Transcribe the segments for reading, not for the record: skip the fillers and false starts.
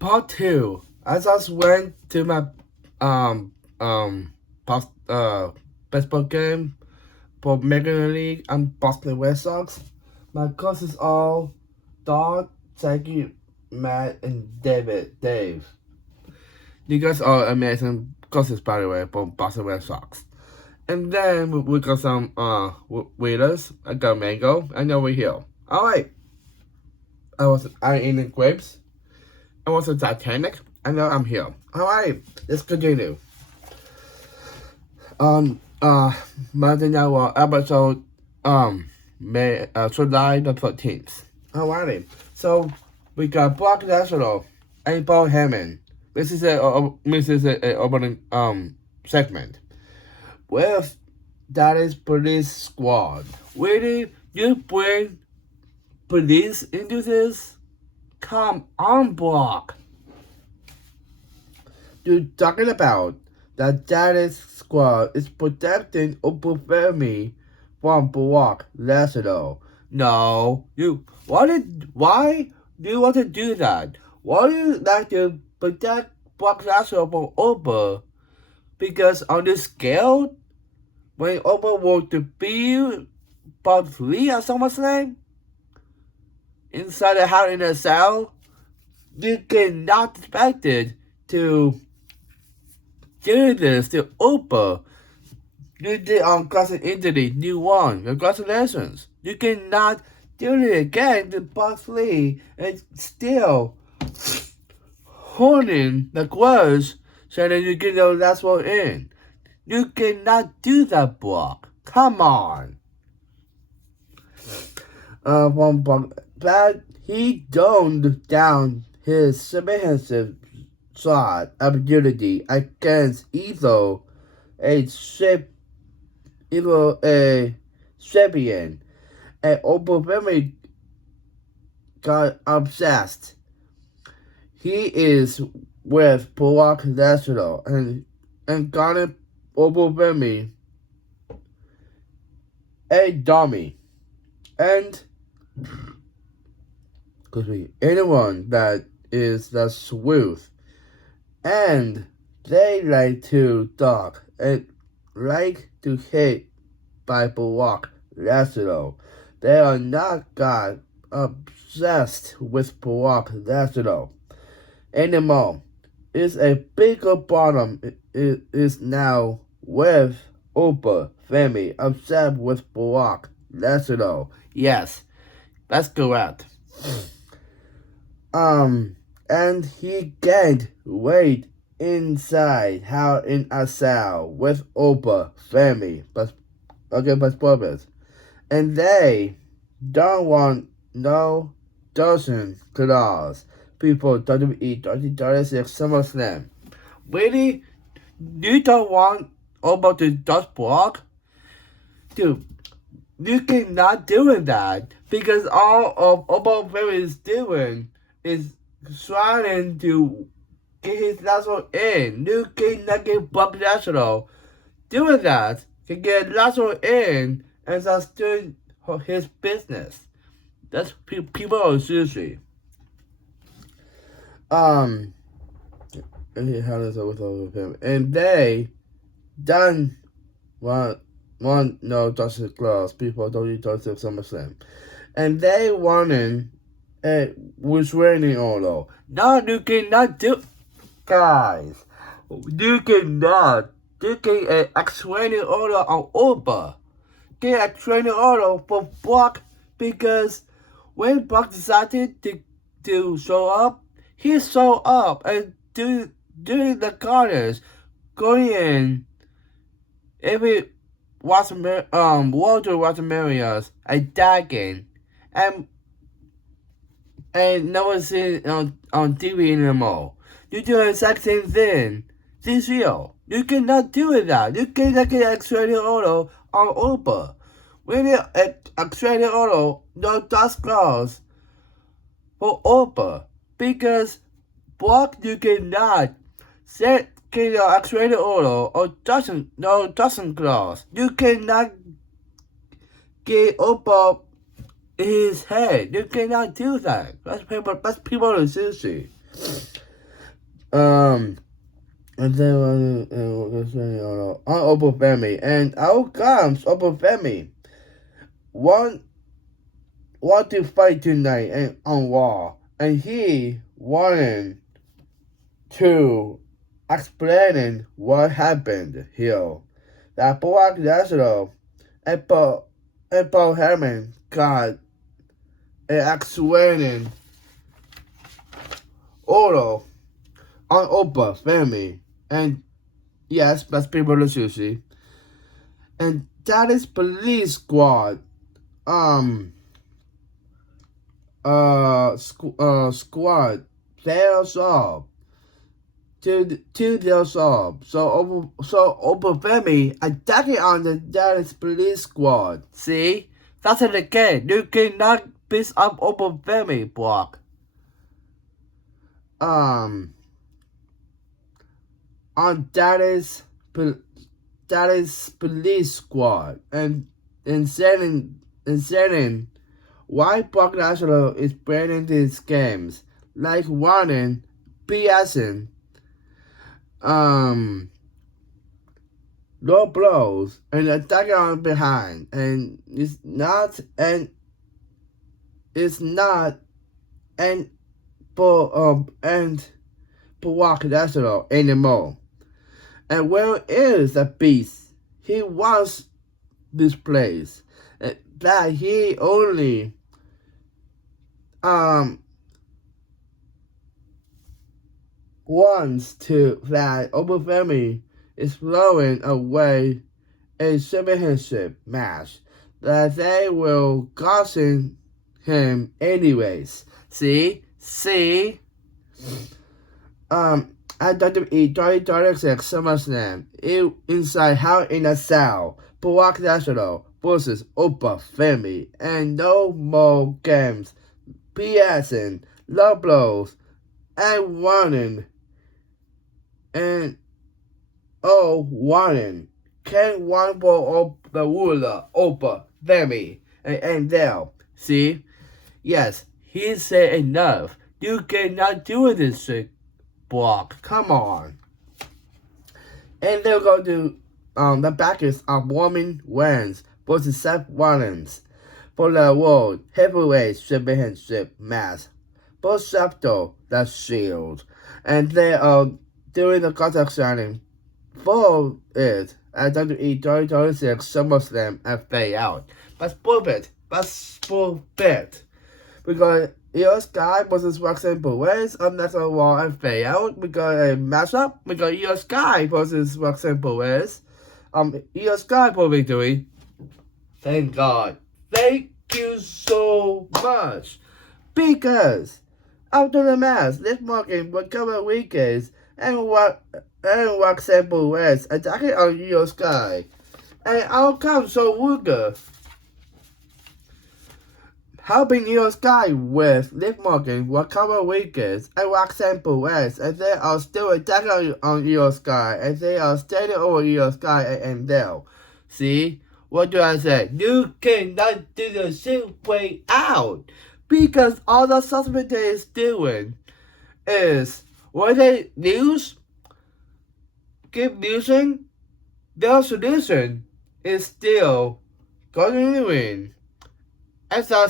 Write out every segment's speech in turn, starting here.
Part two. I just went to my um um past, baseball game for Major League and Boston Red Sox. My cousins all Don, Jackie, Matt, and Dave. You guys are amazing cousins, by the way, from Boston Red Sox. And then we got some waiters. I got mango, and over here. All right. I eating grapes. I was a Titanic. I know I'm here. All right, let's continue. Monday Night Raw episode July the 13th. Alrighty, so we got Brock Lesnar and Paul Heyman. This is a opening segment with that is Police Squad. Really, you bring police into this? Come on, Brock. You're talking about that is Squad is protecting Oprah Fermi from Brock Lesnar. No, why do you want to do that? Why do you like to protect Brock Lesnar from Oprah? Because on this scale, when Oprah was to be part 3 or SummerSlam, inside the house in a cell, you cannot expect it to do this to Oprah. You did on Classic Entity, you won. Congratulations. You cannot do it again to Box Lee and still holding the grudge saying that you get the last one in. You cannot do that, Brock. Come on. But he toned down his submissive shot opportunity against either a champion, and Oprah Winfrey got obsessed. He is with Brock Lesnar and got Oprah Winfrey a dummy. And anyone that is the truth. And they like to talk and like to hate by Brock Lesnar. They are not got obsessed with Brock Lesnar anymore. It's a bigger problem. It is now with Oprah family obsessed with Brock Lesnar. Yes, that's correct. And he gained weight inside how in a cell with Oprah family, but purpose. And they don't want no dozen claws. People WWE 2036 SummerSlam. Really? You don't want Oprah to touch Brock? Dude, you cannot do that because all of Oprah Winfrey is doing is trying to get his last one in. You cannot get Brock Lesnar doing that to get last one in and just doing his business. That's people are seriously. And he had this with him, and they done want no Justice Claus. People don't need Justice SummerSlam, and they wanted a restraining order. No, you cannot do, guys. You cannot. You get a restraining order on Oprah. Get a restraining order for Brock because when Brock decided to show up, he showed up and doing the corners, going in every Walter Watermarias attacking and no one's seen on TV anymore. You do the exact same thing this year. You cannot do that. You cannot get an extradition order on Oprah. We need an extradition order, no dust clause for Oprah. Because Brock, you cannot get an extradition order or doesn't clause. You cannot get Oprah in his head. You cannot do that. That's people seriously. And then on Opal Family, and out comes Opal Family. Want to fight tonight and on Raw, and he wanted to explain what happened here. That Brock Lesnar and Paul Heyman got an explaining order on Opal Family, and yes, that's people to sushi. And that is Police Squad. Squad. Their job. To their job. So Opal Family attacking on the Dallas Police Squad. See? That's it again. You cannot piss up Opal Family, Brock. On Dallas Police Squad and saying why Brock Lesnar is playing these games, like running, BSing, low blows, and attacking on behind, and it's not for Brock Lesnar anymore. And where is the beast? He wants this place. That he only wants to that Opal Family is throwing away a championship match that they will cost him anyways. See? At WWE 2026 SummerSlam, inside Hell in a Cell, Brock Lesnar versus Opal Family, and no more games, BSing, low blows, and running, and running. Can't one for the ruler, Opal Family, and there. See? Yes, he said enough. You cannot do this shit, Brock. Come on. And they'll go to the backers of Roman Reigns versus Seth Rollins for the World Heavyweight Championship match. Both scepter the Shield. And they are doing the contract signing for it at WWE 2026 SummerSlam and fade out. But spoil it. Because Io Sky versus Roxanne Perez on National Raw and fade out. We got a matchup. We got Io Sky versus Roxanne Perez. Io Sky for victory. Thank God. Thank you so much. Because after the match, Liv Morgan will cover weekends and Roxanne Perez attacking on Io Sky. And out comes Ruger helping Io Sky with Liv Morgan will cover weekends and Roxanne Perez, and they are still attacking on Io Sky, and they are standing over Io Sky and Dell. See? What do I say? You cannot do the shit way out. Because all the suspect is doing is when they lose, keep losing, their solution is still going to win. As a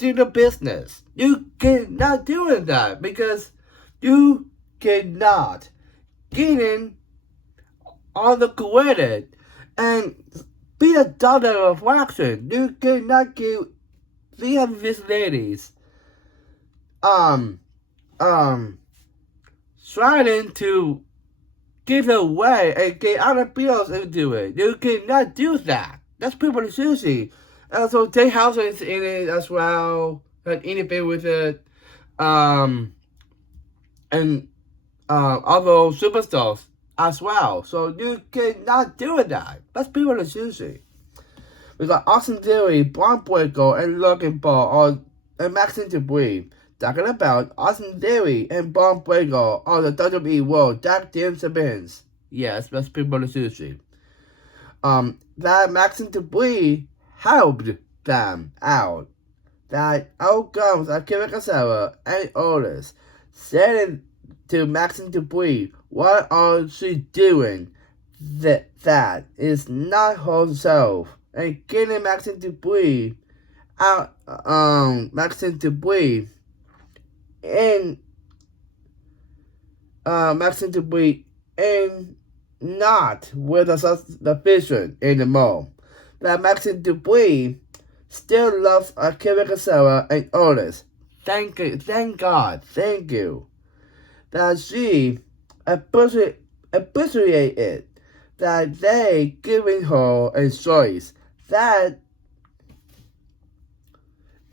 to the business. You cannot do that because you cannot get in all the credit and be the daughter of action. You cannot give three of these ladies trying to give away and get other bills into it. You cannot do that. That's people sushi. Also, Jay House is in it as well, and interfere with it, and other superstars as well. So you cannot do that. That's people in sushi. We got Austin Theory, Braun Breaker, and Logan Paul, and Maxine Debris. Talking about Austin Theory and Braun Breaker are the WWE World Tag Team Champions. Yes, that's people in sushi. That Maxine Debris helped them out. That outcomes Akira Kasara and others setting to Maxine Dupree. What are she doing? That is not herself. And getting Maxine Dupree out, Maxine Dupree in, Maxine Dupree in not with the vision anymore. That Maxine Dupree still loves Akira Kurosawa and Otis. Thank you, thank God, thank you. That she appreciated that they giving her a choice. That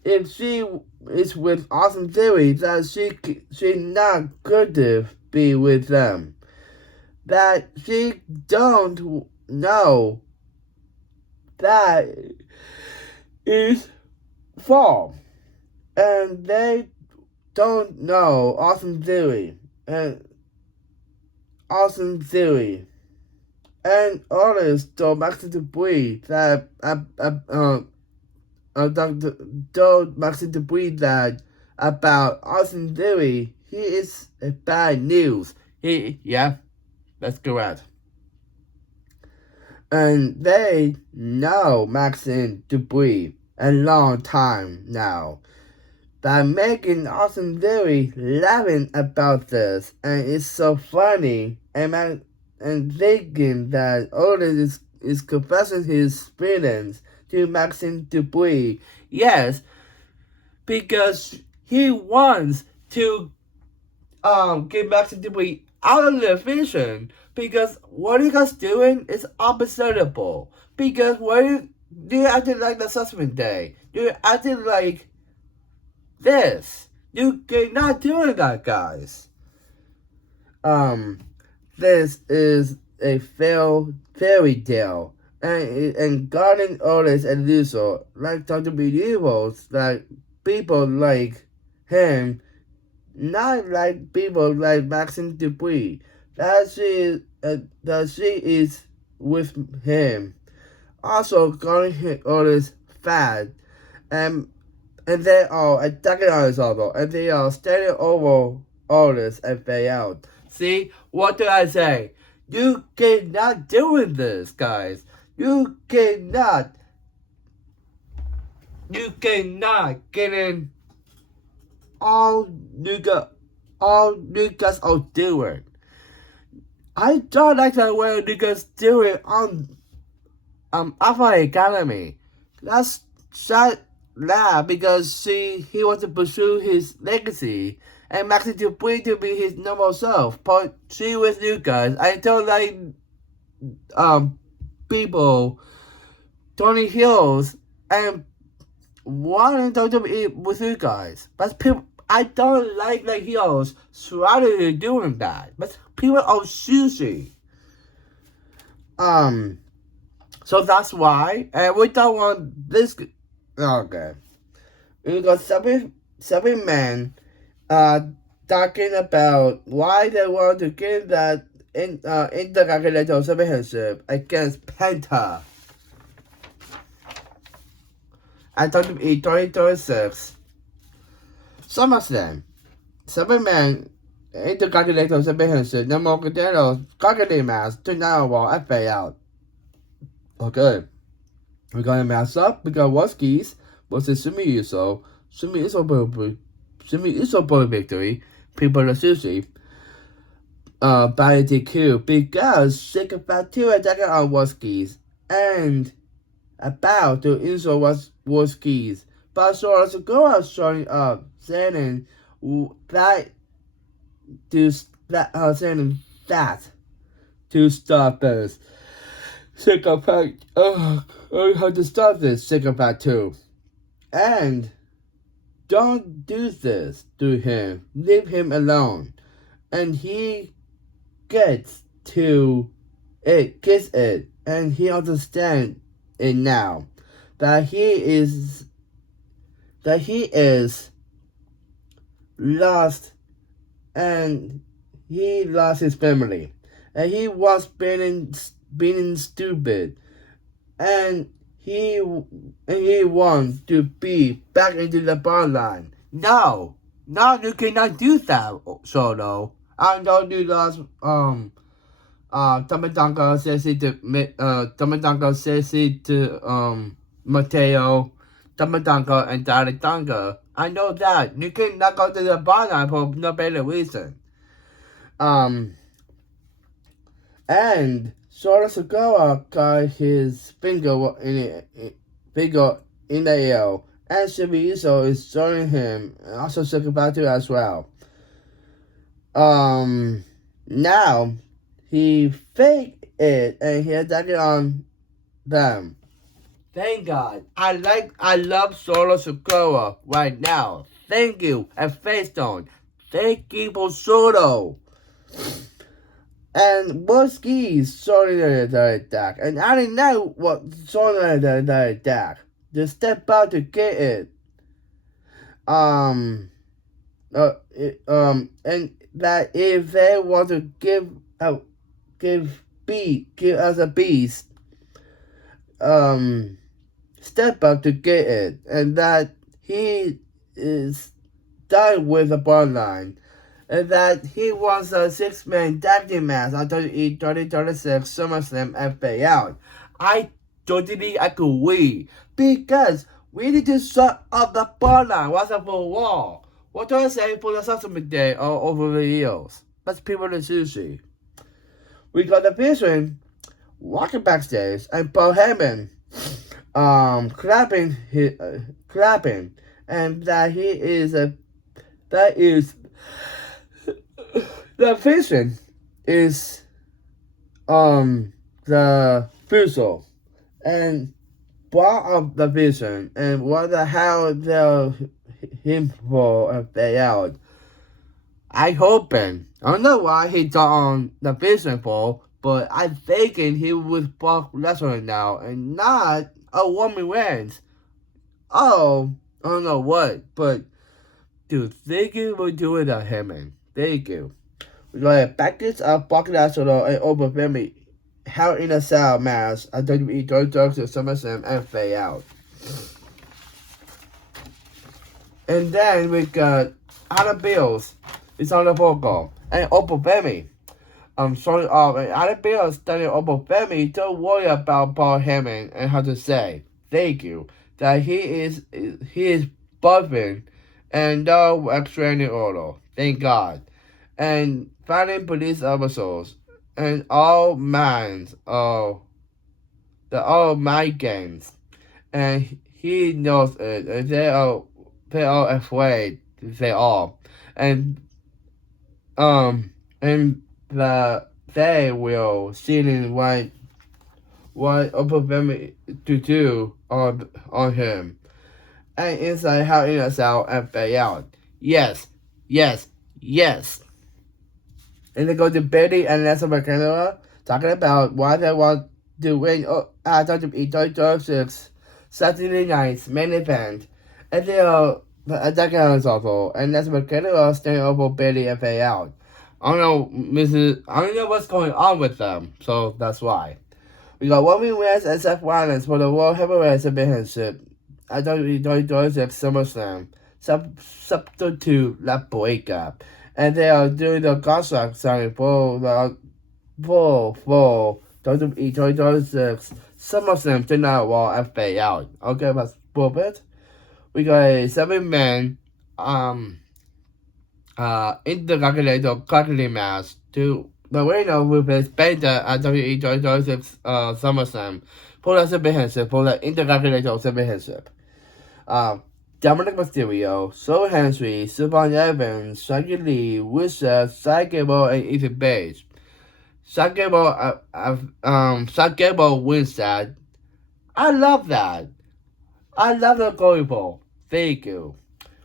if she is with Austin Theory, that she not good to be with them. That she don't know that is fall. And they don't know Austin Theory. And others told Maxine Dupree that told Maxine Dupree that about Austin Theory, he is bad news. That's correct. And they know Maxine Dupree a long time now. By making Austin Theory laughing about this, and it's so funny, and thinking that Otis is confessing his feelings to Maxine Dupree. Yes, because he wants to get Maxine Dupree out of the vision, because what he was doing is unacceptable. Because what you acted like the Sussman Day. You acted like this. You cannot do that, guys. This is a fairy tale. And guarding Otis and Luso, like Dr. Believers, like people like him, not like people like Maxine Dupree, that she is with him. Also, calling Otis fat, and they are attacking Otis also, and they are standing over Otis and fade out. See, what did I say? You cannot do this, guys. You cannot get in all you guys are doing. I don't like the way you guys do it on Alpha Academy. That's shut that because he wants to pursue his legacy and Maxine Dupree to be his normal self. But she with you guys. I told like people, Tony Hills, and wanting to be with you guys. But people, I don't like the Hills strategy doing that. But people are choosy. So that's why, and we don't want this. Okay, we got seven men, talking about why they want to get that intergalactic championship against Penta. I thought in 2036. Some of them, 7 men intergalactic championship, no more Cardano, Calculating Mass, to now wall and fade out. Okay. We're gonna match up. We got Waskis versus Sumi Uso. Sumi Uso for victory. People are sushi. By DQ because Shaker Fat 2 attacking on Waskis and about to insult Waskis. But Soros go out showing up, saying that to stop this. Sycopath, how to stop this Sycopath 2. And don't do this to him. Leave him alone. And he gets it, and he understands it now. That he is lost, and he lost his family. And he was being stupid, and he wants to be back into the bar line. No, you cannot do that, Solo. I know you lost Tomatonko Sissy to Mateo, Tomatonko and Daddy Tonka. I know that. You cannot go to the bottom for no better reason. And Sora Sagawa got his finger in the air, and Shibuiso is joining him, and also Sakabatu as well. Now he faked it, and he attacked on them. Thank God. I love Sora Sagawa right now. Thank you, and Face Stone. Thank you for Soro. And Boski's starting the attack. And I didn't know what started the attack. Just step out to get it. And that if they want to give us a beast, step up to get it. And that he is done with the bloodline. And that he wants a 6-man tag team match on WWE 2026 SummerSlam FA out. I totally agree, because we need to shut up the bloodline once and for all. What do I say for the subsequent day or over the years? That's people in sushi. We got the Vision walking backstage and Paul Heyman clapping, and that the Vision is the Fuso, and part of the Vision, and what the hell they're him for if they out. I hoping. I don't know why he got on the Vision for, but I'm thinking he was Brock Lesnar now, and not a woman wins. Oh, I don't know what, but dude, thank you for doing that, Heyman. Thank you. We got a package of Brock Lesnar and Open Family Hell in a Cell match at WWE 2026 SummerSlam and fade out. And then we got Adam Bills. It's on the vocal. And Open Family. Starting off, and Adam Bills telling Open Family, don't worry about Paul Heyman and how to say thank you. That he is buffing and no extraordinary order. Thank God. And finding police officers and all minds of the all mind games. And he knows it, and they are afraid, they are. And they will see what Open Family to do on him. And inside how in a cell and fade out. Yes. And they go to Betty and Leslie McKenna talking about why they want to win WWE 2026 Saturday night's main event. And they are attacking us also. And Leslie McKenna staying over Betty and fade out. I don't know what's going on with them, so that's why. We got Roman Reigns and Seth Rollins for the World Heavyweight Championship at WWE 2026 SummerSlam. Substitute La Breakup. And they are doing the contract signing for WWE 2026 SummerSlam tonight while I fade out. Okay, that's perfect. We got a 7-man intergalactic match to the winner with his Beta at WWE 2026 SummerSlam for the championship, for the intergalactic championship. Dominic Mysterio, Soul Henry, Savon Evans, Shaggy Lee, Rusev, Cy Gable, and Ethan Page. Cy Gable wins that. I love that. I love the going ball. Thank you.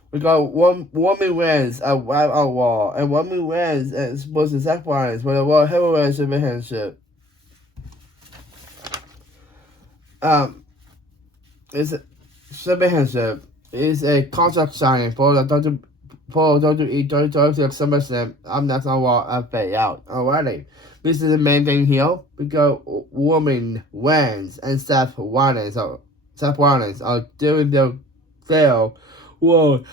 We got one woman wins at Wild Out Wall, and woman wins and supposed to Seth Rollins for the World Heavyweight Championship. It's a championship. Is a contract signing for the WWE 2026 SummerSlam. I'm not gonna walk and fade out. Alrighty. This is the main thing here. We got woman wins and Seth Rollins are doing their World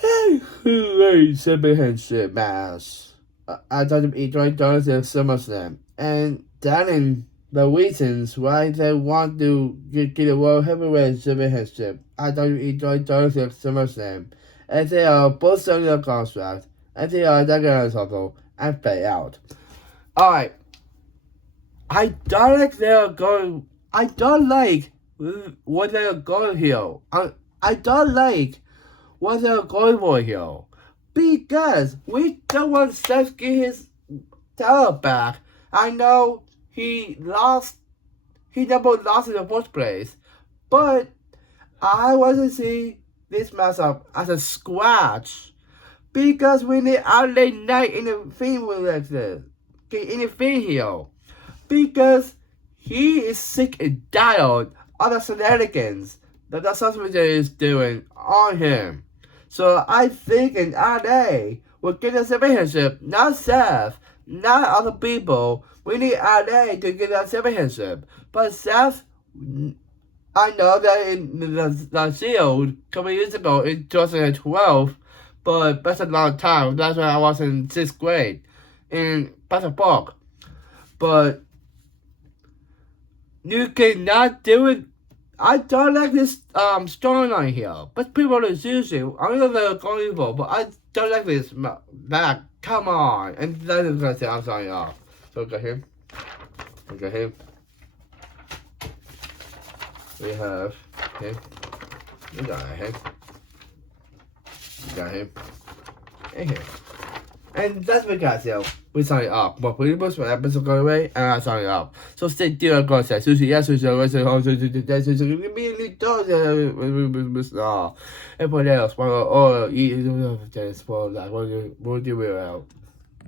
Heavyweight Championship match. I WWE joined Donuts at SummerSlam, and telling the reasons why they want to get a World Heavyweight Championship. I WWE joined Donuts at SummerSlam, and they are both selling their contract, and they are not gonna circle and pay out. Alright. I don't like they're going. I don't like what they're going here. I don't like what they're going for here. Because we don't want Seth get his title back. I know he never lost in the first place. But I want to see this matchup as a scratch. Because we need our late night in the thing like this. In the thing here. Because he is sick and tired of the shenanigans that the suspension is doing on him. So I think in LA, we're getting a championship, not Seth, not other people. We need LA to get a championship. But Seth, I know that in the Shield a couple years ago in 2012, but that's a long time. That's when I was in 6th grade in basketball. But you cannot do it. I don't like this storyline here. But people are using. I know they're going for, but I don't like this. Back, come on. And then it's gonna say I'm signing off. So we got him. We got him. We have him. We got him. We got him. And him. And that's because we sign off. But pretty much my episode going away and I sign off. So stay tuned, of course. Sushi, yes, everybody else, spoil, or eat, spoil that. We'll do it out.